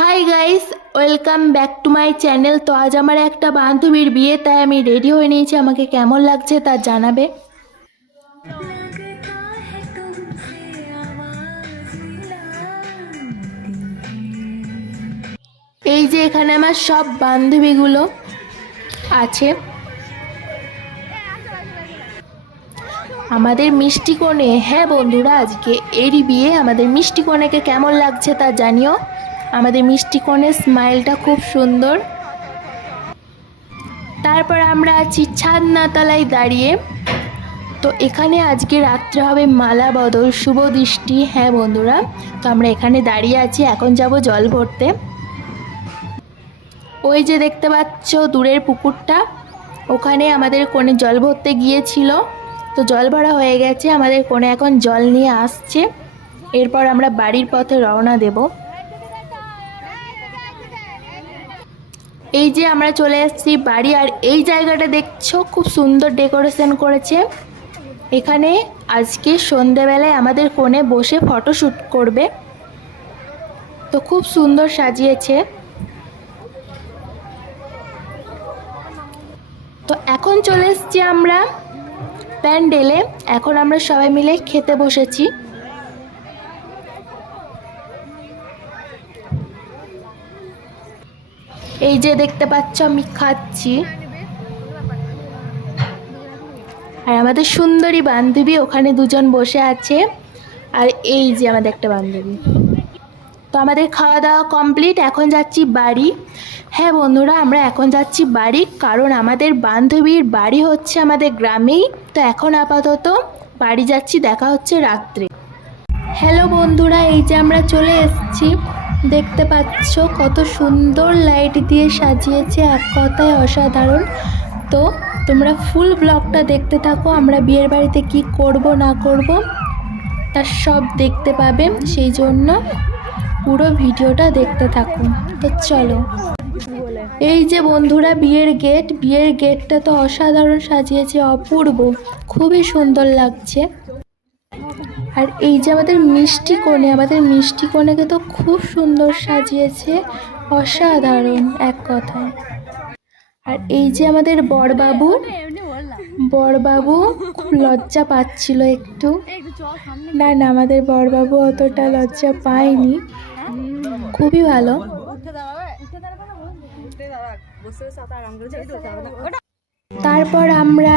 Hi guys, welcome back to my channel. তো আজ আমার একটা বান্ধবীর বিয়ে, তাই আমি রেডি হয়ে নিয়েছি। আমাকে কেমন লাগছে তা জানাবে। এই যে এখানে আমার সব বান্ধবীগুলো আছে। আমাদের মিষ্টি কোণে, হ্যাঁ বন্ধুরা, আজকে এরই বিয়ে। আমাদের মিষ্টি কোণেকে কেমন লাগছে তা জানিও। আমাদের মিষ্টি কোণের স্মাইলটা খুব সুন্দর। তারপর আমরা আছি ছাদনাতলায় দাঁড়িয়ে। তো এখানে আজকে রাত্রে হবে মালা বদল, শুভ দৃষ্টি। হ্যাঁ বন্ধুরা, তো আমরা এখানে দাঁড়িয়ে আছি, এখন যাব জল ভরতে। ওই যে দেখতে পাচ্ছ দূরের পুকুরটা, ওখানে আমাদের কোণে জল ভরতে গিয়েছিল। তো জল ভরা হয়ে গেছে, আমাদের কোণে এখন জল নিয়ে আসছে। এরপর আমরা বাড়ির পথে রওনা দেব। এই যে আমরা চলে এসেছি বাড়ি। আর এই জায়গাটা দেখছো, খুব সুন্দর ডেকোরেশন করেছে। এখানে আজকে সন্ধেবেলায় আমাদের কোণে বসে ফটোশ্যুট করবে। তো খুব সুন্দর সাজিয়েছে। তো এখন চলে এসেছি আমরা প্যান্ডেলে। এখন আমরা সবাই মিলে খেতে বসেছি। এই যে দেখতে পাচ্ছ আমি খাচ্ছি। আর আমাদের সুন্দরী বান্ধবী ওখানে দুজন বসে আছে। আর এই যে আমাদের একটা বান্ধবী। তো আমাদের খাওয়া দাওয়া কমপ্লিট, এখন যাচ্ছি বাড়ি। হ্যাঁ বন্ধুরা, আমরা এখন যাচ্ছি বাড়ি, কারণ আমাদের বান্ধবীর বাড়ি হচ্ছে আমাদের গ্রামেই। তো এখন আপাতত বাড়ি যাচ্ছি, দেখা হচ্ছে রাত্রে। হ্যালো বন্ধুরা, এই যে আমরা চলে এসেছি। দেখতে পাচ্ছ কত সুন্দর লাইট দিয়ে সাজিয়েছে, এক কথায় অসাধারণ। তো তোমরা ফুল ব্লগটা দেখতে থাকো, আমরা বিয়ের বাড়িতে কি করব না করব তার সব দেখতে পাবে, সেই জন্য পুরো ভিডিওটা দেখতে থাকুন। তো চলো। এই যে বন্ধুরা বিয়ের গেট, বিয়ের গেটটা তো অসাধারণ সাজিয়েছে, অপূর্ব, খুবই সুন্দর লাগছে। আর এই যে আমাদের মিষ্টি কোণে, আমাদের মিষ্টি কোণেকে তো খুব সুন্দর সাজিয়েছে, অসাধারণ এক কথায়। আর এই যে আমাদের বরবাবু, বরবাবু খুব লজ্জা পাচ্ছিল একটু। না না, আমাদের বরবাবু অতটা লজ্জা পায়নি, খুবই ভালো। তারপর আমরা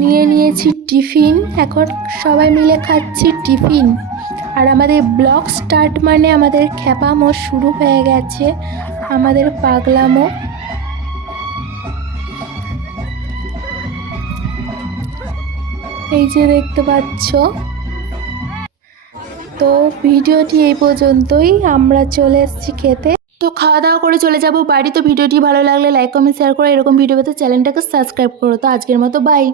নিয়ে নিয়েছি টিফিন, এখন সবাই মিলে খাচ্ছি টিফিন। আর আমাদের ব্লগ স্টার্ট মানে আমাদের খ্যাপামো শুরু হয়ে গেছে, আমাদের পাগলামো। এই যে দেখতে পাচ্ছ। তো ভিডিওটি এই পর্যন্তই, আমরা চলে এসেছি খেতে। তো খাওয়া দাওয়া করে চলে যাব বাড়ি। তো ভিডিওটি ভালো লাগলে লাইক কমেন্ট শেয়ার করো, এরকম ভিডিও পেতে চ্যানেলটাকে সাবস্ক্রাইব করো। তো আজকের মতো বাই।